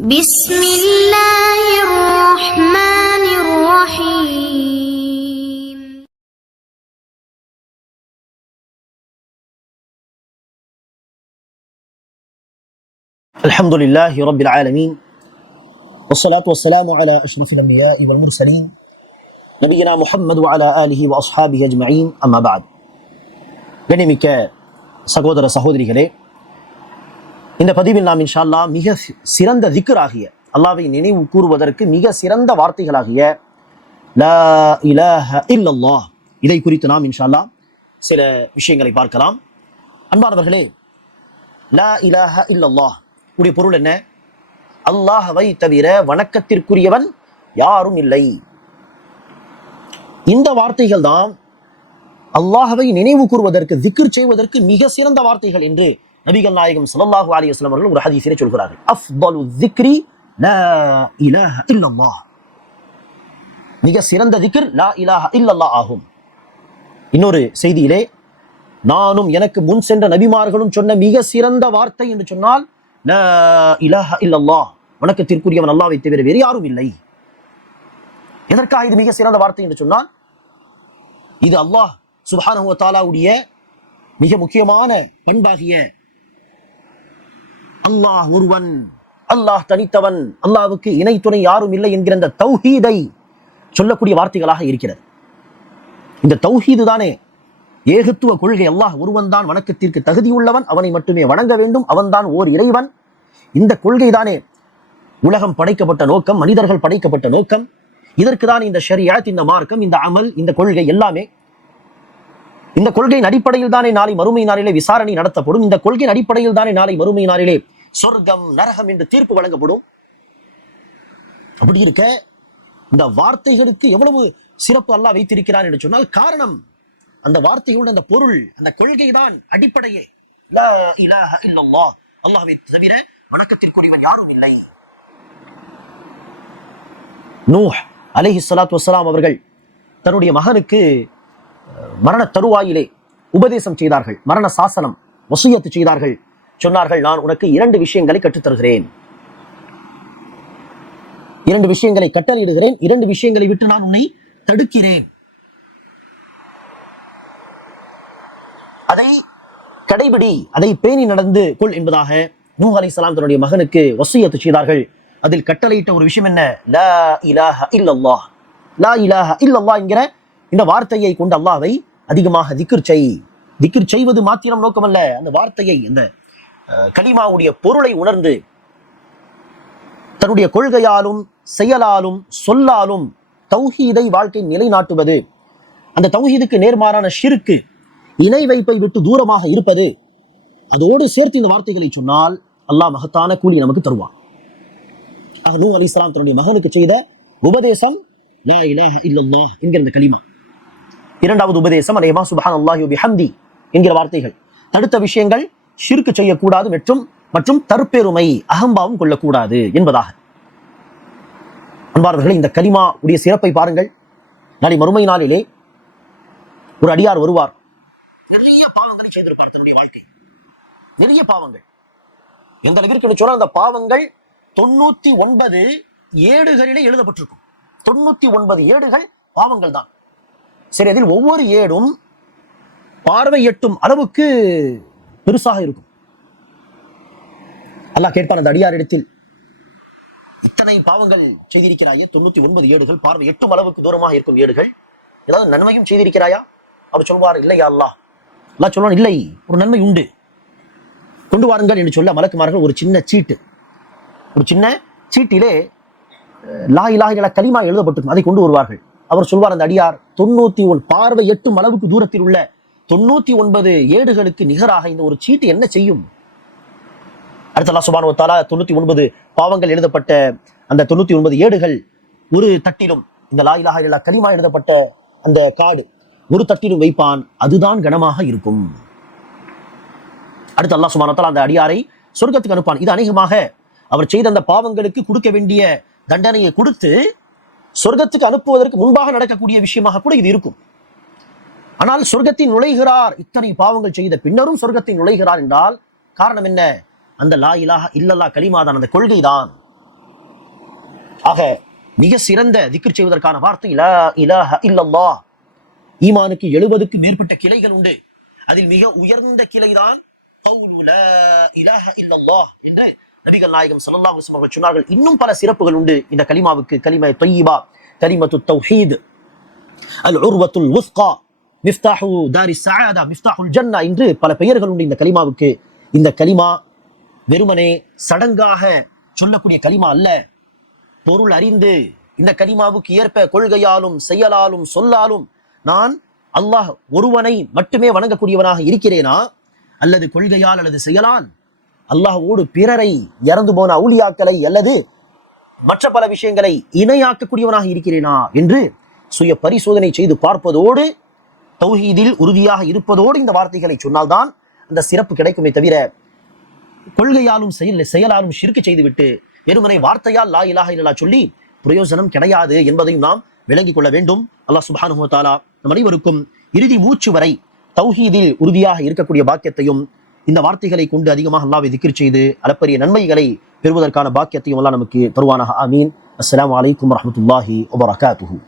بسم الله الرحمن الرحيم. الحمد لله رب العالمين والصلاة والسلام على أشرف الأنبياء والمرسلين نبينا محمد وعلى آله وأصحابه أجمعين أما بعد. கண்ணியமிக்க சகோதர சகோதரிகளே, இந்த பதிவில் நாம் இன்ஷா அல்லாஹ் மிக சிறந்த திக்ராகிய அல்லாஹ்வை நினைவு கூறுவதற்கு மிக சிறந்த வார்த்தைகளாகிய லா இலாஹ இல்லல்லாஹ் இதை குறித்து நாம் இன்ஷா அல்லாஹ் சில விஷயங்களை பார்க்கலாம். அன்பானவர்களே, லா இலாஹ இல்லல்லாஹ் உடைய பொருள் என்ன? அல்லாஹ்வை தவிர வணக்கத்திற்குரியவன் யாரும் இல்லை. இந்த வார்த்தைகள் தான் அல்லாஹ்வை நினைவு கூறுவதற்கு, திக்ர் செய்வதற்கு மிக சிறந்த வார்த்தைகள் என்று நபிகள் நாயகம் ஸல்லல்லாஹு அலைஹி வஸல்லம் அவர்கள் ஒரு ஹதீஸிலே சொல்கிறார்கள். அஃதலு திக்ரி லா இலாஹ இல்லல்லாஹ். மிக சிறந்த திக்ர் லா இலாஹ இல்லல்லாஹ் ஆகும். இன்னொரு செய்தியிலே, நானும் எனக்கு முன் சென்ற நபிமார்களும் சொன்ன மிக சிறந்த வார்த்தை என்று சொன்னால் லா இலாஹ இல்லல்லாஹ், வணக்கத்திற்குரியவன் அல்லாஹ்வை தவிர வேறு யாரும் இல்லை. எதற்காக இது மிக சிறந்த வார்த்தை என்று சொன்னால், இது அல்லாஹ் சுப்ஹானஹு வ தஆலாவுடைய மிக முக்கியமான பண்பாகிய அல்லாஹ் ஒருவன், அல்லாஹ் தனித்தவன், அல்லாஹ்வுக்கு இணை துணை யாரும் இல்லை என்கிற அந்த தௌஹீதை சொல்லக்கூடிய வார்த்தைகளாக இருக்கிறது. இந்த தௌஹீது தானே ஏகத்துவ கொள்கை. அல்லாஹ் ஒருவன் தான் வணக்கத்திற்கு தகுதியுள்ளவன், அவனை மட்டுமே வணங்க வேண்டும், அவன்தான் ஓர் இறைவன். இந்த கொள்கை தானே உலகம் படைக்கப்பட்ட நோக்கம், மனிதர்கள் படைக்கப்பட்ட நோக்கம். இதற்கு தான் இந்த ஷரியத், இந்த மார்க்கம், இந்த அமல், இந்த கொள்கை எல்லாமே. இந்த கொள்கையின் அடிப்படையில் தானே நாளை மறுமை நாளிலே விசாரணை நடத்தப்படும். இந்த கொள்கையின் அடிப்படையில் தானே நாளை மறுமை நாளிலே சொர்க்கம் நரகம் என்று தீர்ப்பு வழங்கப்படும். அப்படி இருக்க இந்த வார்த்தைகளுக்கு எவ்வளவு சிறப்பு அல்லாஹ் வைத்திருக்கிறான் என்று சொன்னால், காரணம் அந்த வார்த்தையோடு அந்த பொருள், அந்த கொள்கை தான் அடிப்படையே. லா இலாஹ இல்லல்லாஹ், அல்லாஹ்வை தவிர வணக்கத்திற்குரியவன் யாரும் இல்லை. நூஹ் அலைஹிஸ்ஸலாத்து வஸ்ஸலாம் அவர்கள் தன்னுடைய மகனுக்கு மரண தருவாயிலே உபதேசம் செய்தார்கள், மரண சாசனம் வசியத்து செய்தார்கள். சொன்னார்கள், நான் உனக்கு 2 விஷயங்களை கற்றுத்தருகிறேன், 2 விஷயங்களை கட்டளையிடுகிறேன், 2 விஷயங்களை விட்டு நான் உன்னை தடுக்கிறேன். அதை கடைபிடி, அதை பேணி நடந்து கொள் என்பதாக நூஹ் அலைஹிஸ்ஸலாம் தன்னுடைய மகனுக்கு வசியத்து செய்தார்கள். அதில் கட்டளையிட்ட ஒரு விஷயம் என்ன? லா இலாஹ இல்லல்லாஹ். லா இலாஹ இல்லல்லாஹ் என்கிற இந்த வார்த்தையை கொண்டு அல்லாஹ்வை அதிகமாக திக்ர் செய். திக்ர் செய்வது மாத்திரம் நோக்கமல்ல, அந்த வார்த்தையை, அந்த கலிமாவுடைய பொருளை உணர்ந்து தன்னுடைய கொள்கையாலும் செயலாலும் சொல்லாலும் தௌஹீதை வாழ்க்கை நிலைநாட்டுவது, அந்த தௌஹீதுக்கு நேர்மாறான ஷிர்க்கு, இணை வைப்பை விட்டு தூரமாக இருப்பது, அதோடு சேர்த்து இந்த வார்த்தைகளை சொன்னால் அல்லாஹ் மகத்தான கூலி நமக்கு தருவான். நூஹ் அலைஹிஸ்ஸலாம் தன்னுடைய மகனுக்கு செய்த உபதேசம் லா இலாஹ இல்லல்லாஹ் என்கிற இந்த கலிமா. 2வது உபதேசம் அலைஹா சுப்ஹானல்லாஹி வ பிஹம்தி என்கிற வார்த்தைகள். தடுத்த விஷயங்கள் ஷிர்க் செய்யக்கூடாது மற்றும் தற்பெருமை, அகம்பாவம் கொள்ளக்கூடாது என்பதாக. அன்பார்ந்தவர்களே, இந்த கலிமா உடைய சிறப்பை பாருங்கள். நாளை மறுமை நாளிலே ஒரு அடியார் வருவார், நிறைய பாவங்களை செய்திருப்பார் தன்னுடைய வாழ்க்கை, நிறைய பாவங்கள். எந்த அளவிற்கு சொன்னால், அந்த பாவங்கள் 99 ஏடுகளிலே எழுதப்பட்டிருக்கும். 99 ஏடுகள் பாவங்கள் தான். சரி, அதில் ஒவ்வொரு ஏடும் பார்வை எட்டும் அளவுக்கு பெருசாக இருக்கும். அல்லாஹ் கேட்பான் அந்த அடியார் இடத்தில், இத்தனை பாவங்கள் செய்திருக்கிறாயே, 99 ஏடுகள், பார்வை எட்டும் அளவுக்கு தூரமாக இருக்கும் ஏடுகள், ஏதாவது நன்மையும் செய்திருக்கிறாயா? அவர் சொல்வார், இல்லையா அல்லாஹ். அல்லாஹ் சொல்வான், இல்லை, ஒரு நன்மை உண்டு, கொண்டு வாருங்கள் என்று சொல்ல மலக்குமார்கள் ஒரு சின்ன சீட்டு, ஒரு சின்ன சீட்டிலே லா இலாஹ இல்லல்லாஹ் கலிமா எழுதப்பட்டிருக்கும், அதை கொண்டு வருவார்கள். அவர் சொல்வார், அந்த அடியார் 91 பார்வை எட்டும் அளவுக்கு தூரத்தில் உள்ள 99 ஏடுகளுக்கு நிகராக இந்த ஒரு சீட்டு என்ன செய்யும்? அடுத்து அல்லாஹ் சுப்ஹானஹு வ தஆலா 99 பாவங்கள் எழுதப்பட்ட அந்த 99 ஏடுகள் ஒரு தட்டிலும், இந்த லா இலாஹ இல்லல்லாஹ் கலிமா எழுதப்பட்ட அந்த கார்டு ஒரு தட்டிலும் வைப்பான், அதுதான் கனமாக இருக்கும். அடுத்து அல்லாஹ் சுப்ஹானஹு வ தஆலா அந்த அடியாரை சொர்க்கத்துக்கு அனுப்பான். இது அநேகமாக அவர் செய்த அந்த பாவங்களுக்கு கொடுக்க வேண்டிய தண்டனையை கொடுத்து சொர்க்கத்துக்கு அனுப்புவதற்கு முன்பாக நடக்கக்கூடிய விஷயமாக கூட இது இருக்கும். ஆனால் சொர்க்கத்தில் நுழைகிறார், இத்தனை பாவங்கள் செய்த பின்னரும் சொர்க்கத்தில் நுழைகிறார் என்றால் காரணம் என்ன? அந்த லா இலாஹ இல்லல்லாஹ் கலிமா தான், அந்த கொள்கை தான். ஆக மிக சிறந்த திக்ர் செய்வதற்கான வார்த்தை லா இலாஹ இல்லல்லாஹ். ஈமானுக்கு 70க்கு மேற்பட்ட கிளைகள் உண்டு. அதில் மிக உயர்ந்த கிளைதான் கௌலு லா இலாஹ இல்லல்லாஹ் என்ற நபிகள் நாயகம் ஸல்லல்லாஹு அலைஹி வஸல்லம் சொன்னார்கள். இன்னும் பல சிறப்புகள் உண்டு இந்த கலிமாவுக்கு. கலிமா தய்யிபா, கலிமத்து தௌஹீத், அல் உர்வத்துல் உஸ்கா, மிஃப்தாஹு தாரி ஸஆதா, மிஃப்தாஹுல் ஜன்னா என்று பல பெயர்கள் உண்டு இந்த கலிமாவுக்கு. இந்த கலிமா வெறுமனே சடங்காக சொல்லக்கூடிய கலிமா அல்ல. பொருள் அறிந்து இந்த கலிமாவுக்கு ஏற்ப கொள்கையாலும் செயலாலும் சொல்லாலும் நான் அல்லாஹ் ஒருவனை மட்டுமே வணங்கக்கூடியவனாக இருக்கிறேனா, அல்லது கொள்கையால் அல்லது செயலால் அல்லாஹ்வோடு பிறரை, இறந்து போன அவுலியாக்களை அல்லது மற்ற பல விஷயங்களை இணையாக்கக்கூடியவனாக இருக்கிறேனா என்று சுய பரிசோதனை செய்து பார்ப்பதோடு தௌஹீதில் உறுதியாக இருப்பதோடு இந்த வார்த்தைகளை சொன்னால்தான் அந்த சிறப்பு கிடைக்குமே தவிர கொள்கையாலும் செயலாலும் ஷிர்க் செய்துவிட்டு வெறுமனை வார்த்தையால் லா இலாஹ இல்லல்லாஹ் சொல்லி பிரயோஜனம் கிடையாது என்பதையும் நாம் விளங்கிக் கொள்ள வேண்டும். அல்லாஹ் சுப்ஹானஹு வ தஆலா நம் அனைவருக்கும் இறுதி மூச்சு வரை தௌஹீதில் உறுதியாக இருக்கக்கூடிய பாக்கியத்தையும், இந்த வார்த்தைகளை கொண்டு அதிகமாக அல்லாஹ்வை திக்ர் செய்து அளப்பரிய நன்மைகளை பெறுவதற்கான பாக்கியத்தையும் அல்லாஹ் நமக்கு தருவானாக. ஆமீன். அஸ்ஸலாமு அலைக்கும் வரஹ்மத்துல்லாஹி வபரகாத்துஹு.